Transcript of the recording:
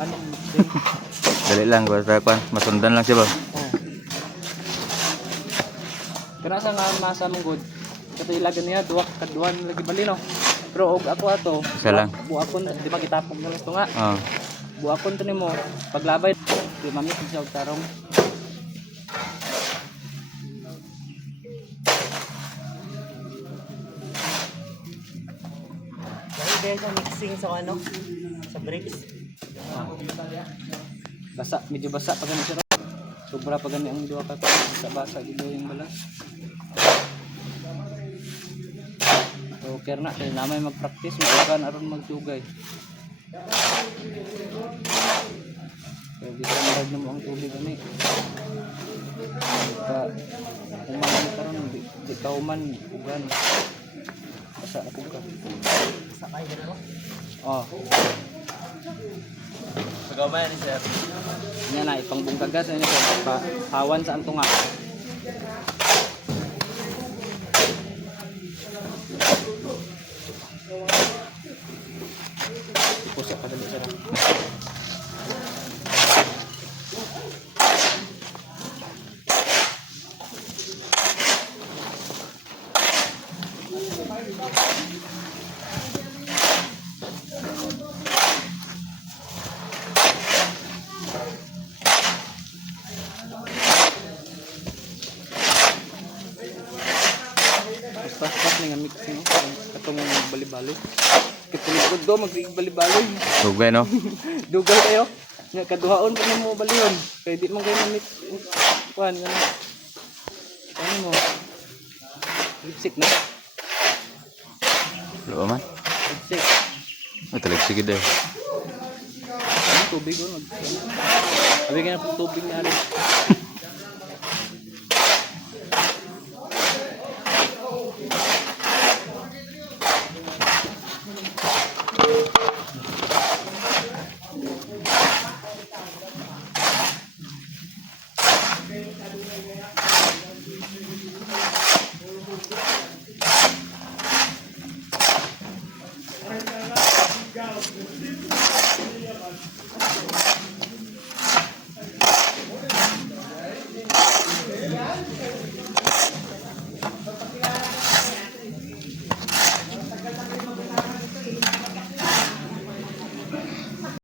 ano mixing. Dali lang basta kuan, masundan lang siya ba. Kana sa nga masa mong good. Kato ilagan niya kaduan lagi bali no. Pero og ako ato, Isa lang. buakon di ba gitapok na lang ito nga. Oh. Buakon to nimo paglabay di mamit siya og tarong. Dahil sa mixing sa ano? Sa bricks. Basa, medyo basa pa gani siya. Sobra pa gani ang duha ka basa dito yung balas. So kaya na kaya namay mag-practice mag-ugan aron magtugay. Kaya bisa marag na mo ang tubig ani. Ka uman karon di kauman ugan. Basa ako ka. Sa kaya mo. Oh. Pagaman sir. Nya na ipangbungkagas ani sa hawan sa antunga. Pusok pa dali sira. Pas-pas ning mixing no. Katong bali-bali. Kitulikod do magbali-bali. Dugay no. Dugay kayo. Nya kaduhaon pa mo balihon. Kay di man kayo na mix kuan nga. Ano mo? Lipstick na. Luo man. Lipstick. Matalag sige daw. Ano tubig ko mag. Abi kaya tubig na rin.